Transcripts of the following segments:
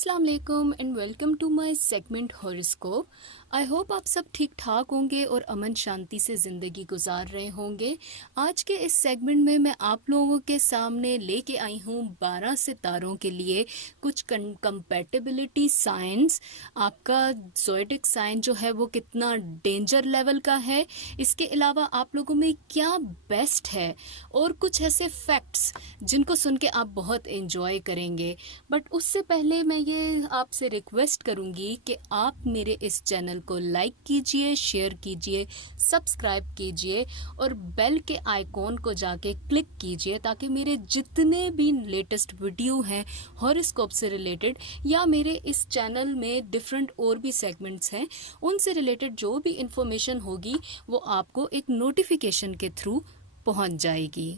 अस्सलाम वालेकुम and welcome to my segment horoscope. I hope आप सब ठीक ठाक होंगे और अमन शांति से ज़िंदगी गुजार रहे होंगे। आज के इस सेगमेंट में मैं आप लोगों के सामने लेके आई हूँ 12 सितारों के लिए कुछ कंपैटिबिलिटी साइंस। आपका ज़ोडिक साइन जो है वो कितना डेंजर लेवल का है, इसके अलावा आप लोगों में क्या बेस्ट है और कुछ ऐसे फैक्ट्स जिनको सुन के आप बहुत एंजॉय करेंगे। बट उससे पहले मैं ये आपसे रिक्वेस्ट करूंगी कि आप मेरे इस चैनल को लाइक कीजिए, शेयर कीजिए, सब्सक्राइब कीजिए और बेल के आइकॉन को जाके क्लिक कीजिए ताकि मेरे जितने भी लेटेस्ट वीडियो हैं हॉरोस्कोप से रिलेटेड या मेरे इस चैनल में डिफरेंट और भी सेगमेंट्स हैं उनसे रिलेटेड जो भी इंफॉर्मेशन होगी वो आपको एक नोटिफिकेशन के थ्रू पहुंच जाएगी।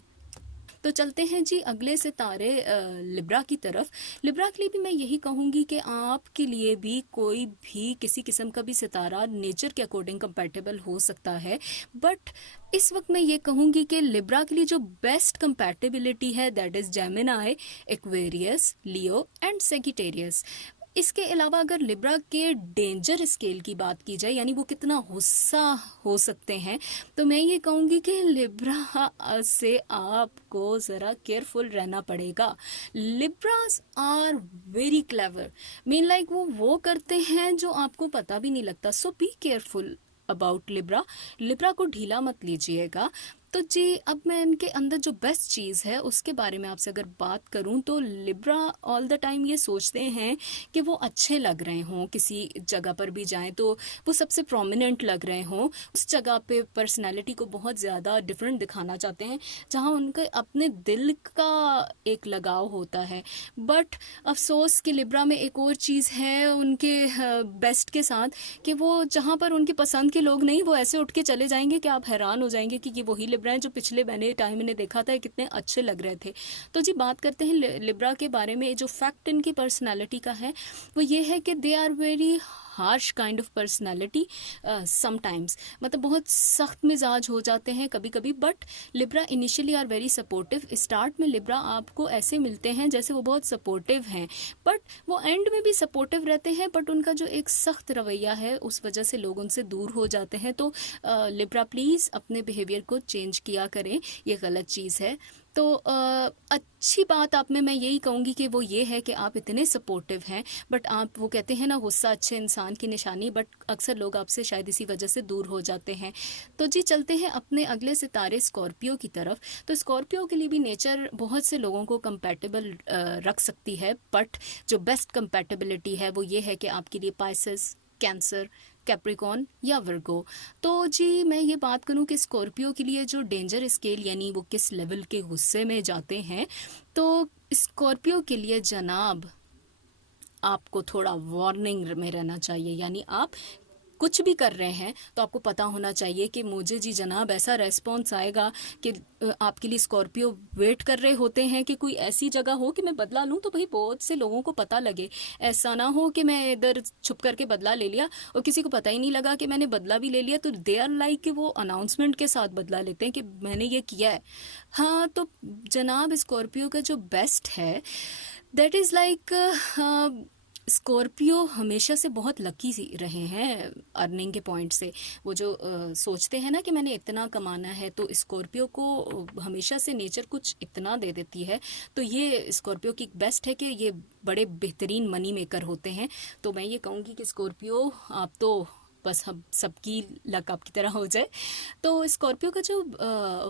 तो चलते हैं जी अगले सितारे लिब्रा की तरफ। लिब्रा के लिए भी मैं यही कहूँगी कि आपके लिए भी कोई भी किसी किस्म का भी सितारा नेचर के अकॉर्डिंग कंपैटिबल हो सकता है, बट इस वक्त मैं ये कहूँगी कि लिब्रा के लिए जो बेस्ट कंपैटिबिलिटी है that is Gemini, Aquarius, Leo and Sagittarius. इसके अलावा अगर लिब्रा के डेंजर स्केल की बात की जाए यानी वो कितना गुस्सा हो सकते हैं, तो मैं ये कहूँगी कि लिब्रा से आपको ज़रा केयरफुल रहना पड़ेगा। Libras are very clever, mean like वो करते हैं जो आपको पता भी नहीं लगता। So be careful about Libra. Libra को ढीला मत लीजिएगा। तो जी अब मैं इनके अंदर जो बेस्ट चीज़ है उसके बारे में आपसे अगर बात करूं तो लिब्रा ऑल द टाइम ये सोचते हैं कि वो अच्छे लग रहे हों, किसी जगह पर भी जाएं तो वो सबसे प्रोमिनेंट लग रहे हों, उस जगह पे पर्सनालिटी को बहुत ज़्यादा डिफरेंट दिखाना चाहते हैं जहां उनके अपने दिल का एक लगाव होता है। बट अफसोस कि लिब्रा में एक और चीज़ है उनके बेस्ट के साथ कि वो जहाँ पर उनकी पसंद के लोग नहीं वो ऐसे उठ के चले जाएंगे कि आप हैरान हो जाएंगे कि ये वही लिब्रा हैं जो पिछले मैंने टाइम में देखा था कितने अच्छे लग रहे थे। तो जी बात करते हैं लिब्रा के बारे में। जो फैक्ट इनकी पर्सनालिटी का है वो ये है कि they are very harsh kind of personality sometimes, मतलब बहुत सख्त मिजाज हो जाते हैं कभी कभी। But Libra initially are very supportive. Start में लिब्रा आपको ऐसे मिलते हैं जैसे वो बहुत सपोर्टिव हैं, बट वो एंड में भी सपोर्टिव रहते हैं, बट उनका जो एक सख्त रवैया है उस वजह से लोग उनसे दूर हो जाते हैं। तो लिब्रा प्लीज़ अपने बिहेवियर को चेंज किया करें, ये गलत चीज़ है। तो अच्छी बात आप में मैं यही कहूँगी कि वो ये है कि आप इतने सपोर्टिव हैं, बट आप वो कहते हैं ना गुस्सा अच्छे इंसान की निशानी, बट अक्सर लोग आपसे शायद इसी वजह से दूर हो जाते हैं। तो जी चलते हैं अपने अगले सितारे स्कॉर्पियो की तरफ। तो स्कॉर्पियो के लिए भी नेचर बहुत से लोगों को कंपैटिबल रख सकती है, बट जो बेस्ट कंपैटिबिलिटी है वो ये है कि आपके लिए पाइसेस, कैंसर, कैप्रिकॉन या वर्गो। तो जी मैं ये बात करूं कि स्कॉर्पियो के लिए जो डेंजर स्केल यानी वो किस लेवल के गुस्से में जाते हैं, तो स्कॉर्पियो के लिए जनाब आपको थोड़ा वार्निंग में रहना चाहिए। यानी आप कुछ भी कर रहे हैं तो आपको पता होना चाहिए कि मुझे जी जनाब ऐसा रेस्पॉन्स आएगा कि आपके लिए स्कॉर्पियो वेट कर रहे होते हैं कि कोई ऐसी जगह हो कि मैं बदला लूं तो भाई बहुत से लोगों को पता लगे। ऐसा ना हो कि मैं इधर छुप करके बदला ले लिया और किसी को पता ही नहीं लगा कि मैंने बदला भी ले लिया। तो दे आर लाइक कि वो अनाउंसमेंट के साथ बदला लेते हैं कि मैंने ये किया है। हाँ तो जनाब स्कॉर्पियो का जो बेस्ट है दैट इज़ लाइक स्कॉर्पियो हमेशा से बहुत लकी रहे हैं अर्निंग के पॉइंट से। वो जो सोचते हैं ना कि मैंने इतना कमाना है, तो स्कॉर्पियो को हमेशा से नेचर कुछ इतना दे देती है। तो ये स्कॉर्पियो की बेस्ट है कि ये बड़े बेहतरीन मनी मेकर होते हैं। तो मैं ये कहूँगी कि स्कॉर्पियो आप तो बस हम सबकी लक आपकी तरह हो जाए। तो स्कॉर्पियो का जो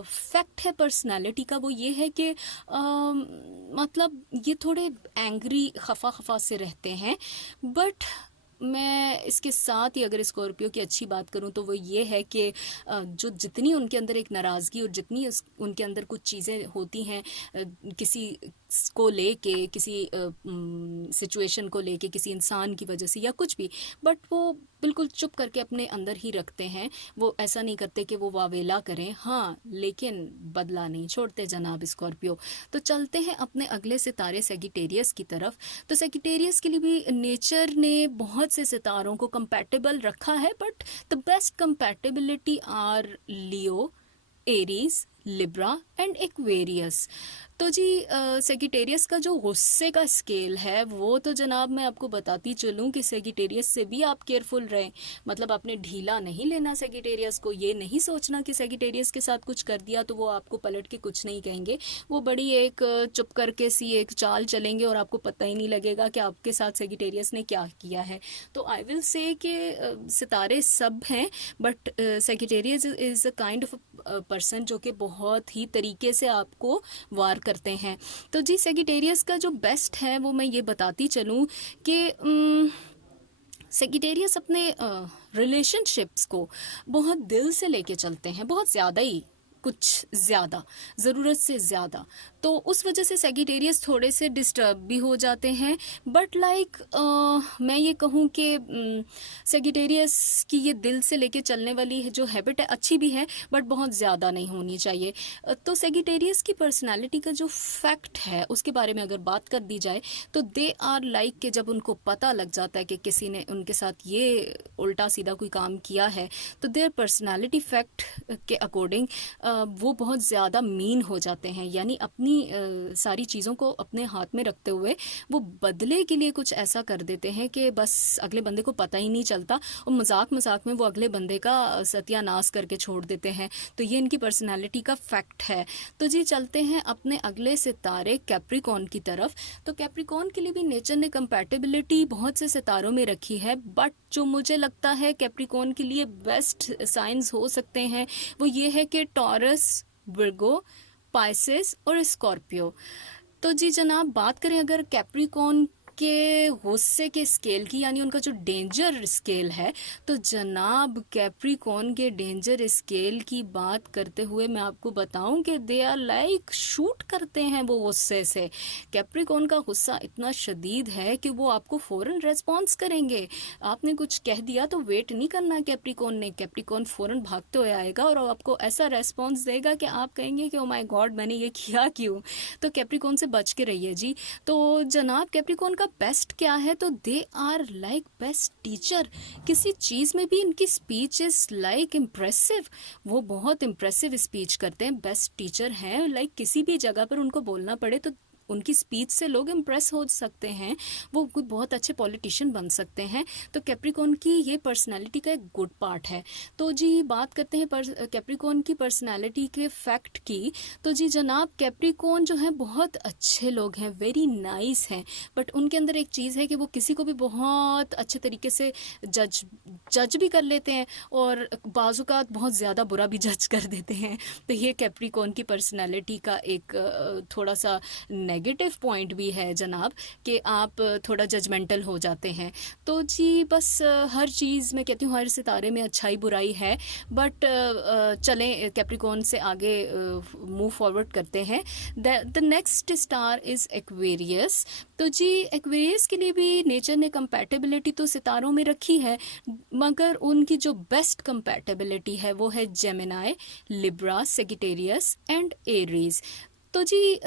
फैक्ट है पर्सनालिटी का वो ये है कि मतलब ये थोड़े एंग्री खफा खफा से रहते हैं। बट मैं इसके साथ ही अगर स्कॉर्पियो की अच्छी बात करूं तो वो ये है कि जो जितनी उनके अंदर एक नाराज़गी और जितनी उनके अंदर कुछ चीज़ें होती हैं किसी को लेके, किसी सिचुएशन को लेके, किसी इंसान की वजह से या कुछ भी, बट वो बिल्कुल चुप करके अपने अंदर ही रखते हैं। वो ऐसा नहीं करते कि वो वावेला करें, हाँ लेकिन बदला नहीं छोड़ते जनाब स्कॉर्पियो। तो चलते हैं अपने अगले सितारे सेजिटेरियस की तरफ। तो सेजिटेरियस के लिए भी नेचर ने बहुत से सितारों को कंपैटिबल रखा है, but the best compatibility are Leo, Aries, Libra and Aquarius. तो जी सेगिटेरियस का जो गुस्से का स्केल है वो तो जनाब मैं आपको बताती चलूँ कि सेगिटेरियस से भी आप केयरफुल रहें। मतलब आपने ढीला नहीं लेना सेगिटेरियस को, ये नहीं सोचना कि सेगिटेरियस के साथ कुछ कर दिया तो वो आपको पलट के कुछ नहीं कहेंगे। वो बड़ी एक चुप करके सी एक चाल चलेंगे और आपको पता ही नहीं लगेगा कि आपके साथ सेगिटेरियस ने क्या किया है। तो आई विल से कि सितारे सब हैं, but Sagittarius is a kind of person जो कि बहुत ही तरीके से आपको वार करते हैं। तो जी सेगिटेरियस का जो बेस्ट है वो मैं ये बताती चलूँ कि सेगिटेरियस अपने रिलेशनशिप्स को बहुत दिल से लेके चलते हैं, बहुत ज़्यादा ही, कुछ ज़्यादा, ज़रूरत से ज़्यादा। तो उस वजह से सेगिटेरियस थोड़े से डिस्टर्ब भी हो जाते हैं। बट लाइक मैं ये कहूँ कि सेगिटेरियस की ये दिल से लेके चलने वाली जो हैबिट है अच्छी भी है, बट बहुत ज़्यादा नहीं होनी चाहिए। तो सेगिटेरियस की पर्सनालिटी का जो फैक्ट है उसके बारे में अगर बात कर दी जाए तो दे आर लाइक कि जब उनको पता लग जाता है कि किसी ने उनके साथ ये उल्टा सीधा कोई काम किया है तो देयर पर्सनालिटी फैक्ट के अकॉर्डिंग वो बहुत ज़्यादा मीन हो जाते हैं। यानी अपनी सारी चीज़ों को अपने हाथ में रखते हुए वो बदले के लिए कुछ ऐसा कर देते हैं कि बस अगले बंदे को पता ही नहीं चलता और मजाक मजाक में वो अगले बंदे का सत्यानाश करके छोड़ देते हैं। तो ये इनकी पर्सनालिटी का फैक्ट है। तो जी चलते हैं अपने अगले सितारे कैप्रिकॉर्न की तरफ। तो कैप्रिकॉर्न के लिए भी नेचर ने कंपैटिबिलिटी बहुत से सितारों में रखी है, बट जो मुझे लगता है कैप्रिकॉर्न के लिए बेस्ट साइंस हो सकते हैं वो ये है कि टॉरस, विर्गो, पाइसेस और स्कॉर्पियो। तो जी जनाब बात करें अगर कैप्रिकॉर्न के गुस्से के स्केल की, यानी उनका जो डेंजर स्केल है, तो जनाब कैप्रिकॉर्न के डेंजर स्केल की बात करते हुए मैं आपको बताऊं कि दे आर लाइक शूट करते हैं वो गुस्से से। कैप्रिकॉर्न का गुस्सा इतना शदीद है कि वो आपको फौरन रेस्पॉन्स करेंगे। आपने कुछ कह दिया तो वेट नहीं करना कैप्रिकॉर्न ने, कैप्रिकॉर्न फौरन भागते हुए आएगा और आपको ऐसा रेस्पॉन्स देगा कि आप कहेंगे कि ओ माय गॉड मैंने ये किया क्यों। तो कैप्रिकॉर्न से बच के रहिए जी। तो जनाब कैप्रिकॉर्न बेस्ट क्या है, तो they are like best teacher. किसी चीज में भी इनकी स्पीच इज लाइक इम्प्रेसिव, वो बहुत इम्प्रेसिव स्पीच करते हैं, बेस्ट टीचर हैं। लाइक किसी भी जगह पर उनको बोलना पड़े तो उनकी स्पीच से लोग इम्प्रेस हो सकते हैं, वो कोई बहुत अच्छे पॉलिटिशियन बन सकते हैं। तो कैप्रिकॉर्न की ये पर्सनालिटी का एक गुड पार्ट है। तो जी बात करते हैं कैप्रिकॉर्न की पर्सनालिटी के फैक्ट की। तो जी जनाब कैप्रिकॉर्न जो है बहुत अच्छे लोग हैं, वेरी नाइस हैं, बट उनके अंदर एक चीज़ है कि वो किसी को भी बहुत अच्छे तरीके से जज भी कर लेते हैं और बाज़-औक़ात बहुत ज़्यादा बुरा भी जज कर देते हैं। तो ये कैप्रिकॉर्न की पर्सनालिटी का एक थोड़ा सा नेगेटिव पॉइंट भी है जनाब, कि आप थोड़ा जजमेंटल हो जाते हैं। तो जी बस हर चीज़ मैं कहती हूँ हर सितारे में अच्छाई बुराई है, बट चलें कैप्रिकॉर्न से आगे मूव फॉरवर्ड करते हैं। The next star is Aquarius. तो जी एक्वेरियस के लिए भी नेचर ने कंपैटिबिलिटी तो सितारों में रखी है, मगर उनकी जो बेस्ट कंपैटिबिलिटी है वो है Gemini, Libra, Sagittarius and Aries. तो जी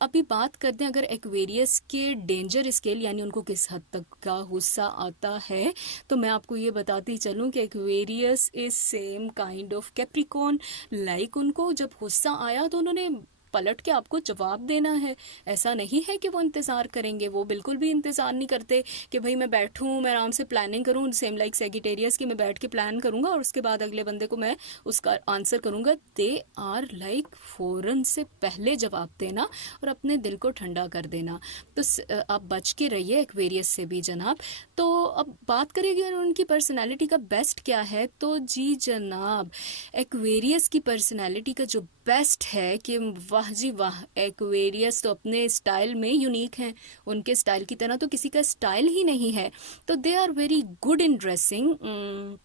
अभी बात करते हैं अगर एक्वेरियस के डेंजर स्केल, यानी उनको किस हद तक का गुस्सा आता है, तो मैं आपको ये बताती चलूँ कि Aquarius is same kind of Capricorn. Like उनको जब गुस्सा आया तो उन्होंने पलट के आपको जवाब देना है। ऐसा नहीं है कि वो इंतज़ार करेंगे, वो बिल्कुल भी इंतज़ार नहीं करते कि भाई मैं बैठूं, मैं आराम से प्लानिंग करूं, सेम लाइक सेगिटेरियस की मैं बैठ के प्लान करूंगा और उसके बाद अगले बंदे को मैं उसका आंसर करूंगा। दे आर लाइक फ़ौरन से पहले जवाब देना और अपने दिल को ठंडा कर देना। तो आप बच के रहिए एक्वेरियस से भी जनाब। तो अब बात करेंगे उनकी पर्सनैलिटी का बेस्ट क्या है, तो जी जनाब एक्वेरियस की पर्सनैलिटी का जो बेस्ट है कि वाह जी वाह, एक्वेरियस तो अपने स्टाइल में यूनिक हैं, उनके स्टाइल की तरह तो किसी का स्टाइल ही नहीं है। तो they are very good in dressing.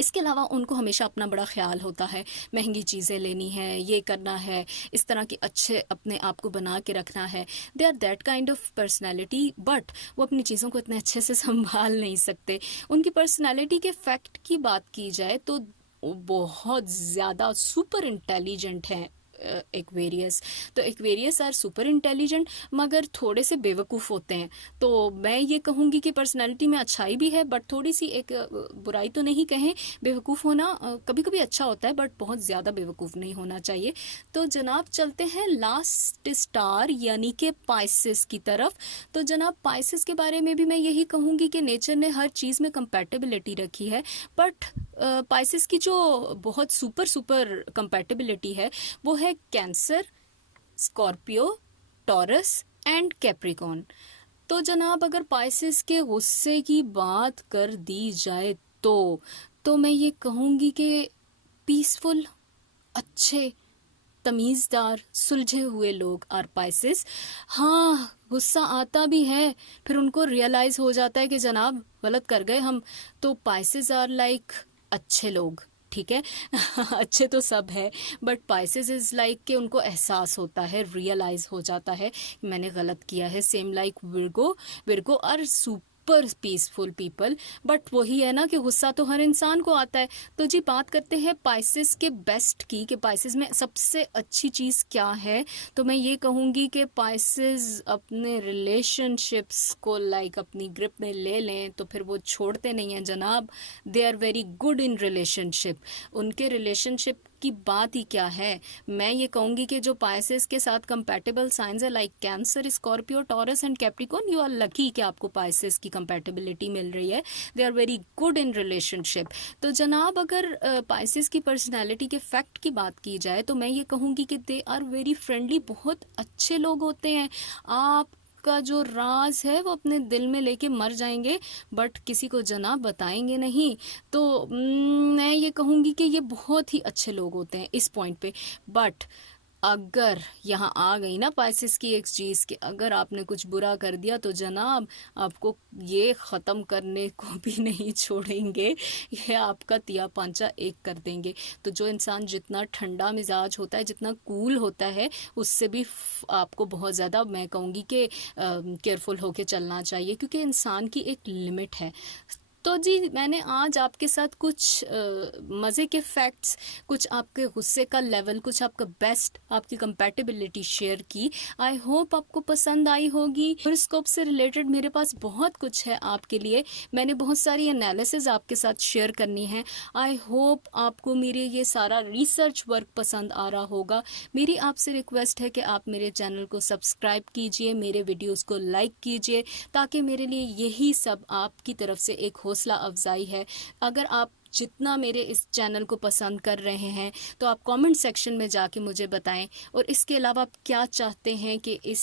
इसके अलावा उनको हमेशा अपना बड़ा ख्याल होता है, महंगी चीज़ें लेनी है, ये करना है, इस तरह के अच्छे अपने आप को बना के रखना है। They are that kind of personality, but वो अपनी चीज़ों को इतने अच्छे से संभाल नहीं सकते। उनकी पर्सनैलिटी के फैक्ट की बात की जाए तो बहुत ज़्यादा सुपर इंटेलिजेंट हैं एक्वेरियस। तो एक्वेरियस आर सुपर इंटेलिजेंट मगर थोड़े से बेवकूफ़ होते हैं। तो मैं ये कहूँगी कि पर्सनैलिटी में अच्छाई भी है बट थोड़ी सी एक बुराई तो नहीं कहें, बेवकूफ़ होना कभी कभी अच्छा होता है बट बहुत ज़्यादा बेवकूफ़ नहीं होना चाहिए। तो जनाब चलते हैं लास्ट स्टार यानी कि पाइसेस की तरफ। तो जनाब पाइसेस के बारे में भी मैं यही कहूँगी कि नेचर ने हर चीज़ में कंपैटिबिलिटी रखी है बट पाइसेस की जो बहुत सुपर कंपैटिबिलिटी है वो है cancer, Scorpio, Taurus and Capricorn. तो जनाब अगर पाइसेस के गुस्से की बात कर दी जाए तो मैं ये कहूँगी कि पीसफुल, अच्छे, तमीज़दार, सुलझे हुए लोग आर पाइसेस। हाँ, गुस्सा आता भी है, फिर उनको रियलाइज़ हो जाता है कि जनाब गलत कर गए हम। तो पाइसेस आर लाइक अच्छे लोग, ठीक है। अच्छे तो सब है बट पाइसेस इज़ लाइक कि उनको एहसास होता है, रियलाइज़ हो जाता है कि मैंने गलत किया है। Same like Virgo are super peaceful people but वही है ना कि गुस्सा तो हर इंसान को आता है। तो जी बात करते हैं पाइसेस के बेस्ट की कि पाइसेस में सबसे अच्छी चीज़ क्या है। तो मैं ये कहूँगी कि पाइसेस अपने रिलेशनशिप्स को लाइक अपनी ग्रिप में ले लें तो फिर वो छोड़ते नहीं हैं जनाब। They are very good in relationship. उनके रिलेशनशिप की बात ही क्या है। मैं ये कहूँगी कि जो पाइसेस के साथ कंपैटिबल साइंस है like Cancer, Scorpio, Taurus and Capricorn, you are lucky कि आपको पाइसेस की कंपैटिबिलिटी मिल रही है। They are very good in relationship. तो जनाब अगर पाइसेस की पर्सनैलिटी के फैक्ट की बात की जाए तो मैं ये कहूँगी कि दे आर वेरी फ्रेंडली, बहुत अच्छे लोग होते हैं। आप का जो राज है वो अपने दिल में लेके मर जाएंगे बट किसी को जनाब बताएंगे नहीं। तो मैं ये कहूँगी कि ये बहुत ही अच्छे लोग होते हैं इस पॉइंट पे। बट अगर यहाँ आ गई ना पाइसेस की एक चीज़ कि अगर आपने कुछ बुरा कर दिया तो जनाब आपको ये ख़त्म करने को भी नहीं छोड़ेंगे, ये आपका तिया पांचा एक कर देंगे। तो जो इंसान जितना ठंडा मिजाज होता है, जितना कूल होता है, उससे भी आपको बहुत ज़्यादा मैं कहूँगी कि केयरफुल होके चलना चाहिए क्योंकि इंसान की एक लिमिट है। तो जी मैंने आज आपके साथ कुछ मज़े के फैक्ट्स, कुछ आपके गुस्से का लेवल, कुछ आपका बेस्ट, आपकी कंपैटिबिलिटी शेयर की। आई होप आपको पसंद आई होगी। हॉरोस्कोप से रिलेटेड मेरे पास बहुत कुछ है आपके लिए। मैंने बहुत सारी एनालिसिस आपके साथ शेयर करनी है। आई होप आपको मेरे ये सारा रिसर्च वर्क पसंद आ रहा होगा। मेरी आपसे रिक्वेस्ट है कि आप मेरे चैनल को सब्सक्राइब कीजिए, मेरे वीडियोज़ को लाइक कीजिए ताकि मेरे लिए यही सब आपकी तरफ से एक हौसला अफजाई है। अगर आप जितना मेरे इस चैनल को पसंद कर रहे हैं तो आप कमेंट सेक्शन में जाके मुझे बताएं और इसके अलावा आप क्या चाहते हैं कि इस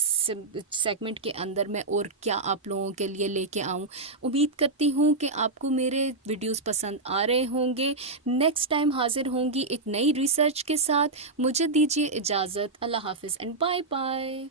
सेगमेंट के अंदर मैं और क्या आप लोगों के लिए लेके आऊं। उम्मीद करती हूं कि आपको मेरे वीडियोस पसंद आ रहे होंगे। नेक्स्ट टाइम हाजिर होंगी एक नई रिसर्च के साथ। मुझे दीजिए इजाज़त। अल्लाह हाफिज़ एंड बाय बाय।